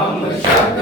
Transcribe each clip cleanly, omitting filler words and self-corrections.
हम शक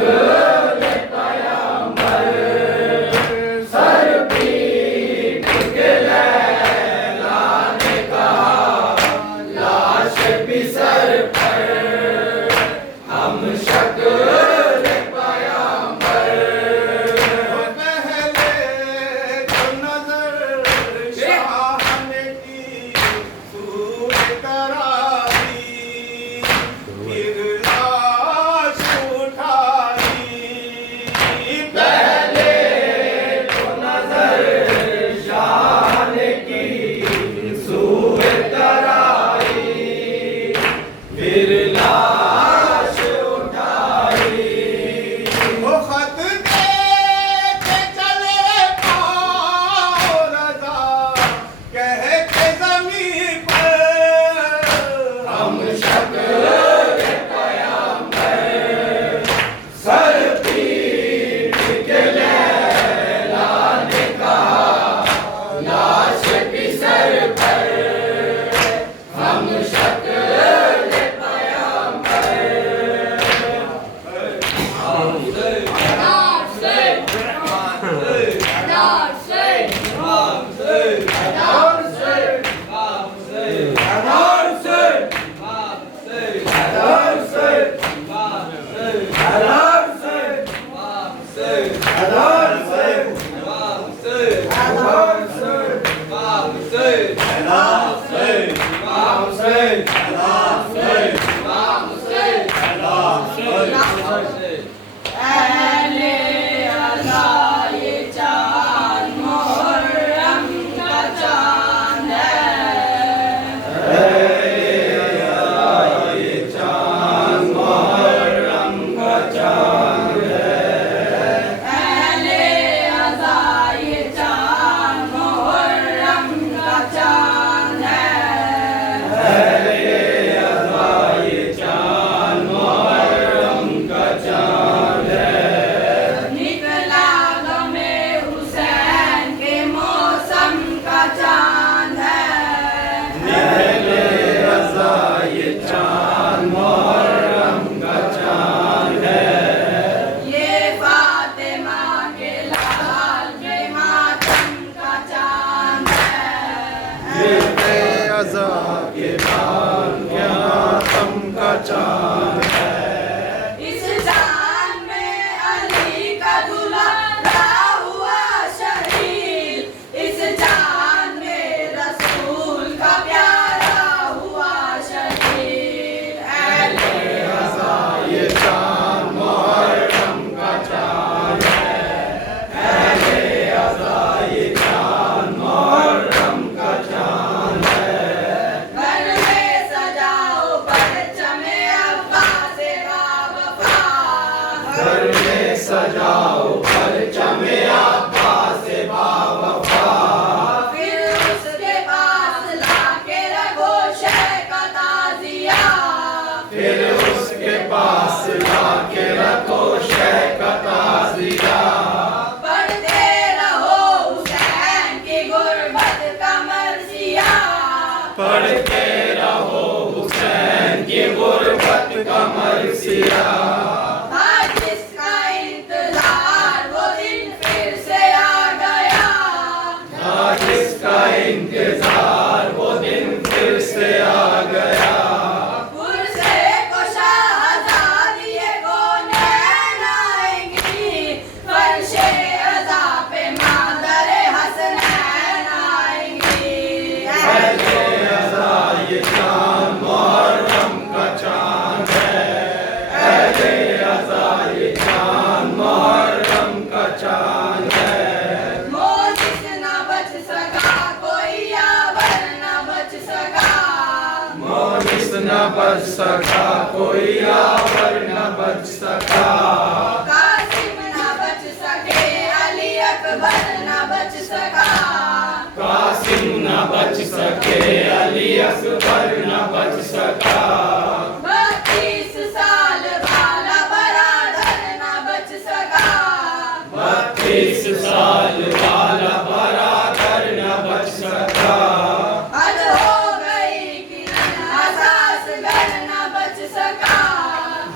खत दे के चले पाओ रजा कह के ज़मीं पर हम शक्ल पैगंबर सर पीट के लैला ने कहा लाश की सर पर हम शक्ल के बाद क्या मातम का चांद है। इस चांद में अली का दुल्हा हुआ शहीद, इस चांद में रसूल का प्यारा हुआ शहीद। अहले अज़ा ये चांद मुहर्रम का चांद है, अहले अज़ा ये चांद मुहर्रम का चांद है। घर में सजाओ परचमे अब्बास बावफा, फिर उसके पास लाके रखो शह का ताज़िया, फिर उसके पास लाके रखो शह का ताज़िया। पढ़ते रहो हुसैन की गुर्बत का मरसिया, पढ़ते रहो हुसैन की गुर्बत का मरसिया। इंतजार वो दिन फिर से आ गया, पुरसे को शाहज़ादिये को नैन आएंगी, फर्शे अज़ा पे मादरे हसनैन आएंगी। अहले अज़ा ये चांद मुहर्रम का चांद है, अहले अज़ा ये चांद मुहर्रम का चांद है। न बच सका कोई यावर न बच सका, कासिम न बच सके अली अकबर न बच सका, कासिम न बच सके अली अकबर न बच सका। 32 साल वाला बरादर न बच सका, 32 साल वाला बरादर न बच सका।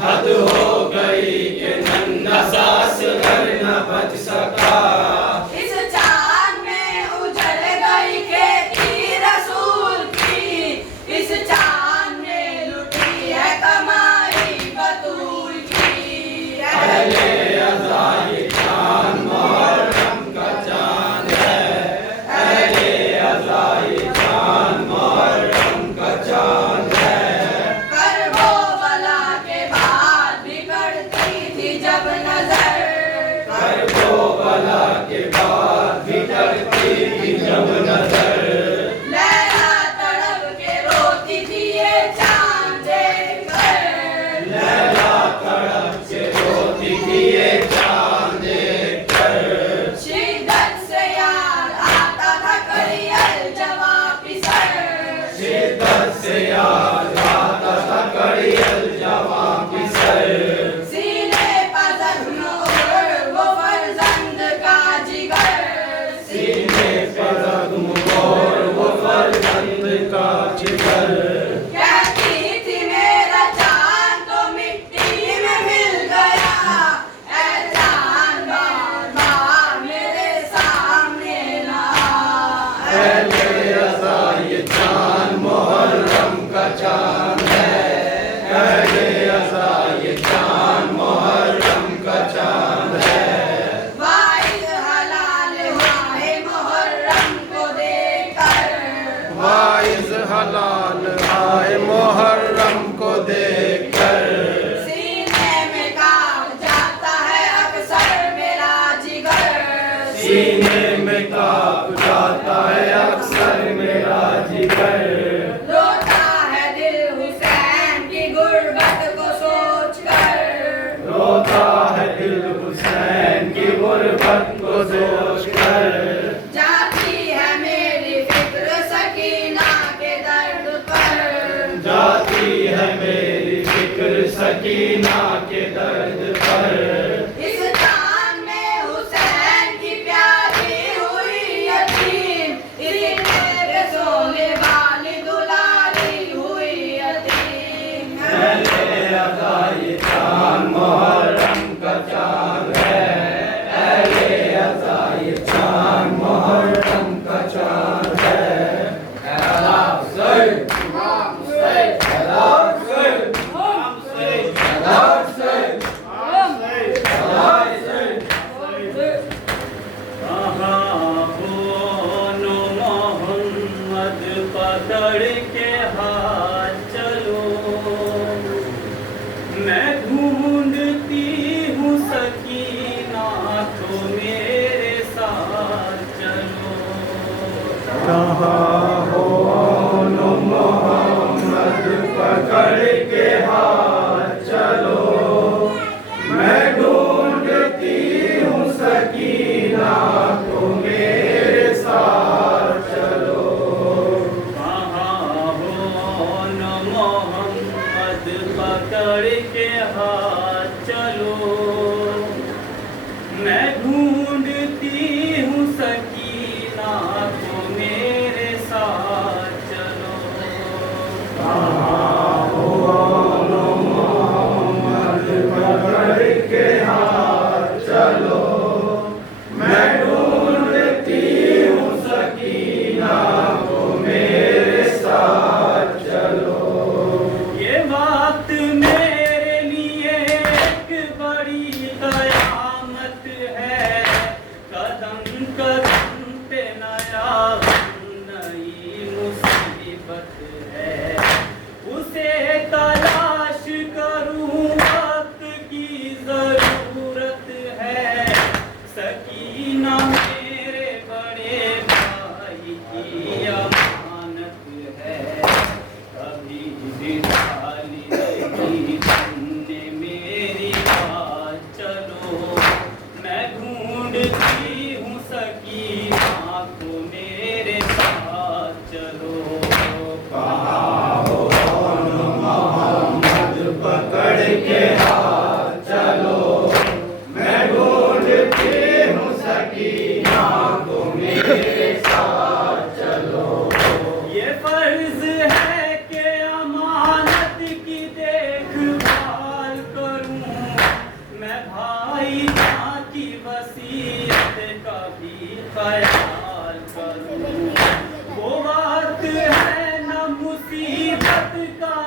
हद हो गई कि नन्हा सास घर न बच सका। इस चांद में उजड़ गई खेती रसूल की, इस चांद में लुटी है कमाई बतूल की। अहले अज़ा ये चांद मुहर्रम का चांद है, अहले अज़ा ये चांद मुहर्रम का चांद है। जब नजर करबला के बाद भी डरती थी जब नजर, लैला तड़प के रोती थी ये चांद देखकर, लैला तड़प के रोती थी ये चांद सीने में कांप जाता है अक्सर मेरा जिगर। रोता है दिल हुसैन की गुर्बत को सोचकर। रोता है दिल हुसैन की गुर्बत को सोचकर। जाती है मेरी फिक्र सकीना के दर्द पर। जाती है मेरी फिक्र सकीना के दर्द पर। इस जान में हुसैन की प्यारी हुई यतीम, इसी मेरे सोने वाली दुलारी हुई यतीम। अहले अज़ा ये चाँद मुहर्रम का चाँद है। अहले अज़ा ये चाँद मुहर्रम का चाँद है। अल्लाह हुसैन, इमाम हुसैन, अल्लाह हुसैन, इमाम हुसैन, अल्लाह हुसैन, इमाम हुसैन, अल्लाह हुसैन। कहाँ हो नो मोहम्मद पकड़ के हाथ चलो, मैं ढूंढती हूँ सकीना तो मेरे साथ चलो। कहाँ हो नो मोहम्मद पकड़ के हाथ चलो, मैं ढूंढती हूँ सकीना तो मेरे साथ चलो। कहाँ हो न मोहम्मद पकड़ के हाथ चलो, मैं ढूंढती हूँ सकीना तो मेरे साथ चलो। कहाँ हो नो मोहम्मद पकड़ के हाथ चलो, मैं ढूंढती हूँ सकीना को मेरे साथ चलो। ये वक्त मेरे लिए एक बड़ी कयामत है, कदम कदम पे नया नई मुसीबत है। उसे तलाश करूं वक्त की जरूरत है, सकीना मेरे बड़े भाई की अमानत है। कभी भी खाली नहीं तुमने मेरी बात चलो, मैं ढूंढती हूँ सकीना को मेरे साथ चलो। कहाँ हो नो मोहम्मद पकड़ के हाथ चलो, मैं ढूंढती हूँ सकीना को मेरे साथ चलो। ये फर्ज है कि अमानत की देखभाल करूं, मैं भाई माँ की वसीयत का भी ख्याल करूं। वो वक्त है न मुसीबत का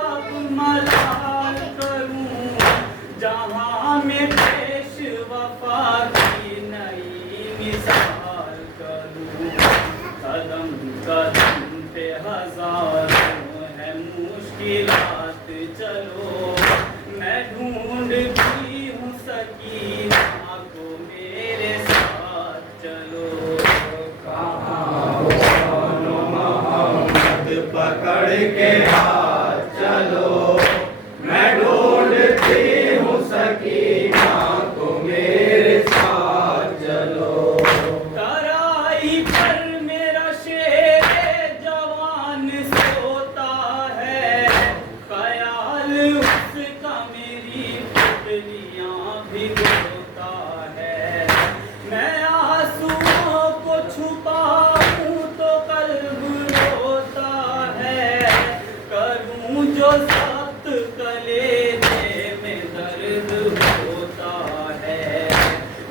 मलाल करूं, जहां में पेश वफा की नई मिसाल करूं। कदम कदम पे हजारों है मुश्किलात चलो, मैं ढूंढती हूँ सकीना को मेरे साथ चलो। कहाँ हो नो मोहम्मद पकड़ के हाथ चलो, मैं ढूंढती हूँ सकीना को मेरे साथ चलो। तराई पर मेरा शेर जवान सोता है, ख्याल उसका मेरी पुतलियां भिगोता है। मैं आंसुओं को छुपाऊं तो कल्ब रोता है, करूं जो सख्त कलेजे में दर्द होता है।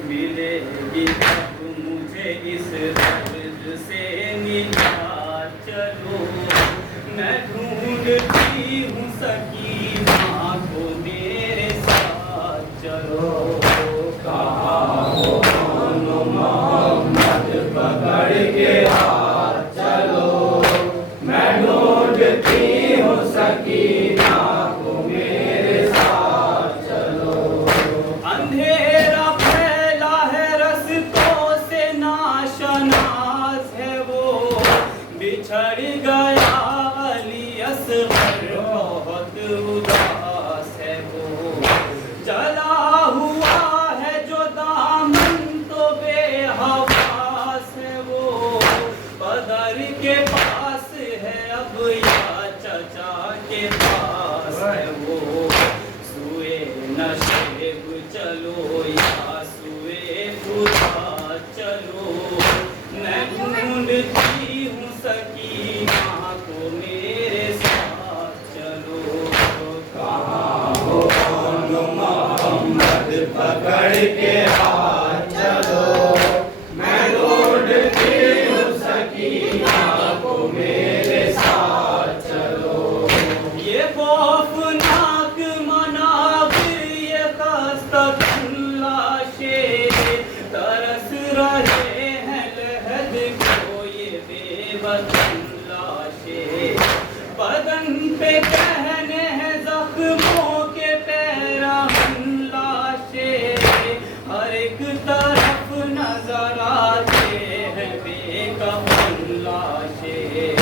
मिलेगी तब मुझे इस दर्द से निजात चलो, मैं ढूंढती हूँ सकीना को मेरे साथ चलो। कहाँ हो नो मोहम्मद पकड़ के हाथ चलो, मैं ढूंढती हूँ सकीना को मेरे साथ चलो। अंधेरा फैला है रस्तों तरफ नजर आते हैं बेकफन लाशें,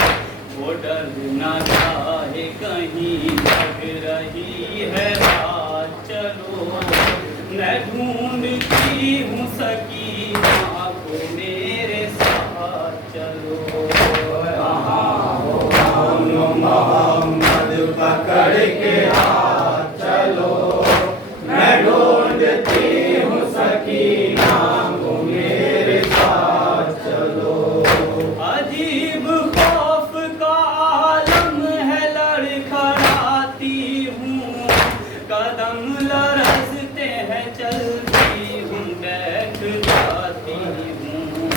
वो डर न जाए कहीं लग रही है रात। चलो मैं ढूंढती हूँ सकीना को, मेरे साथ चलो। मोहम्मद पकड़ के हाथ चलो, मैं ढूंढती हूँ सकीना को, मेरे साथ चलो। अजीब खौफ का आलम है, लड़खड़ाती हूँ, कदम लरजते हैं, चलती हूँ, बैठ जाती हूँ।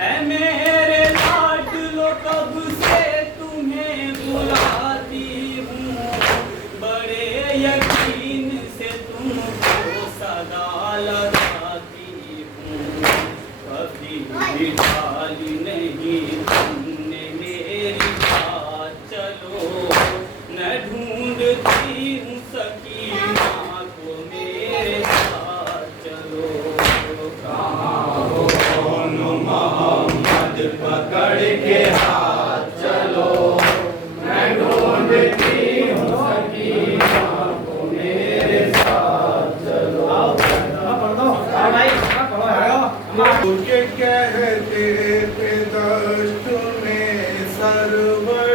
ऐ मेरे लाड लो, कब से तुम्हें बुलाती हूँ, बड़े यकीन से तुमको सदा लगाती हूँ। कभी भी डाली नहीं तुमने मेरी बात। चलो मैं ढूंढती हूँ सकीना को, मेरे साथ चलो। मोहम्मद पकड़ के हाथ चलो, मैं ढूंढती हूँ सकीना को, मेरे साथ चलो। तुझे कहते थे दश्त में सरवर,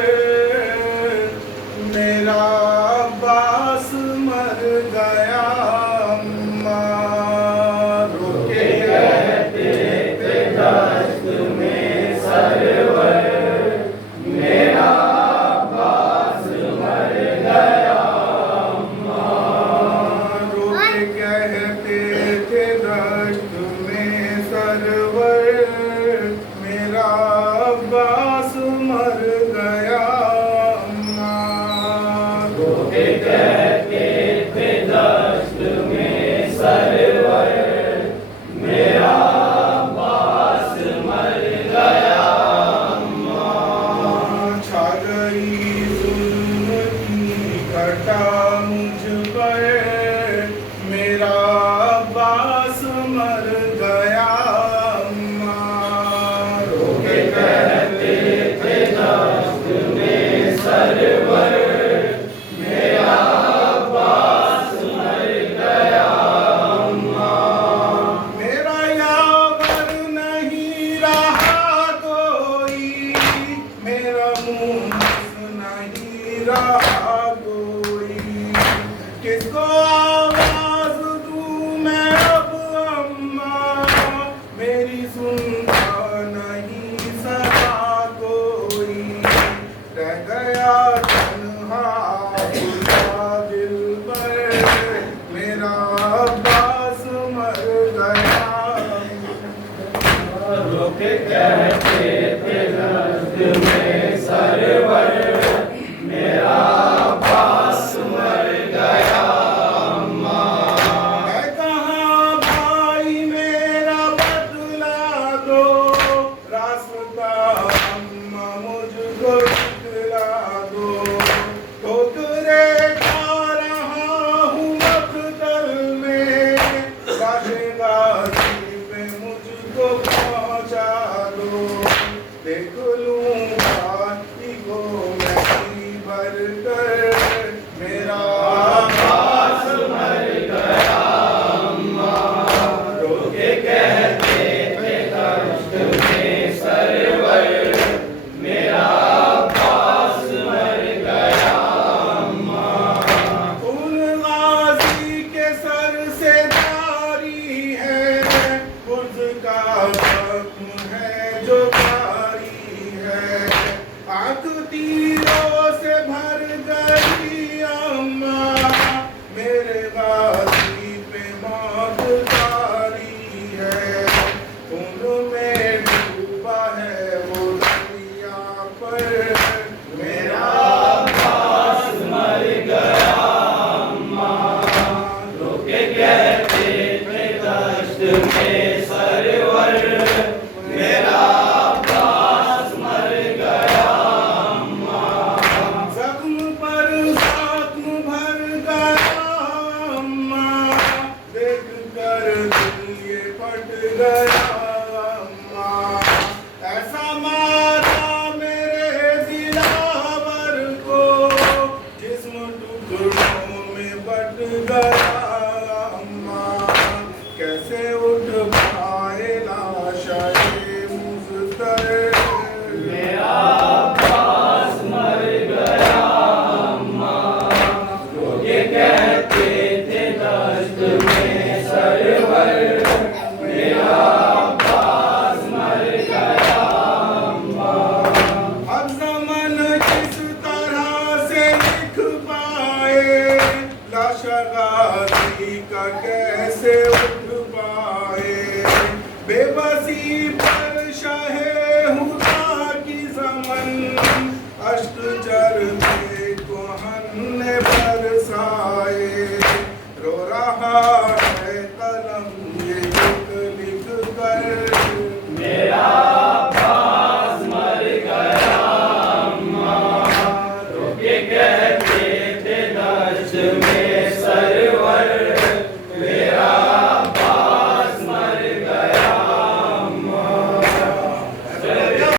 मेरा अब्बास मर गया अम्मा। रुके कहते थे दश्त में सरवर, मेरा अब्बास मर गया अम्मा। रुके कहते थे दश्त में सरवर, मेरा अब्बास मर गया अम्मा। रुके कहते थे दश्त में सरवर, मेरा अब्बास मर गया अम्मा। छा गई जुल्म की घटा मुझ पर, मेरा अब्बास मर गया अम्मा। रुके कहते थे दश्त में सरवर, मेरा अब्बास मर गया अम्मा। मेरा यावर नहीं रहा कोई, मेरा मुंस नहीं रहा कोई। किसको आवाज दूं मैं अब अम्मा, मेरी सुनता नहीं सदा कोई। रह गया तन्हा खुदा दिल पर, मेरा अब्बास मर गया। रुके कहते थे दश्त में सरवर, मेरा अब्बास मर गया अम्मा। है कहाँ भाई मेरा बदला दो, रास्ता अम्मा मुझको दिखला दो। ठोकरे खा रहा हूँ मकतल में, गाज़े गाज़ी पे मुझको पहुँचा दो। देख लूँगा इगो नहीं भर कर, मेरा अब्बास मर गया अम्मा। रुके कहते थे दश्त में सरवर, मेरा अब्बास मर गया अम्मा। उन गाजी के सर से जारी है, उसका जख्म है जो जारी है। आंख तीरों से भर गई अम्मा, मेरे गाजी पे मौत तारी है। उनमें डूबा है वो दरिया पर, मेरा अब्बास मर गया अम्मा। रुके कहते थे दश्त में सरवर, मेरा अब्बास मर गया अम्मा। जख्म पर जख्म भर गया अम्मा, देख कर दिल ये गया अम्मा। ऐसा मारा मेरे दिलावर को जिस्म टुकड़ों में बट गया अम्मा। कैसे उठ पाए लाशाए मुज़तर, मेरा अब्बास मर गया अम्मा। लोग ये कहते थे दस्त में सरवर, मेरा अब्बास मर गया अम्मा। अब ज़मन किस तरह से लिख पाए लाशा गाज़ी का कैसे उठ पाए। बेबसी पर शाहे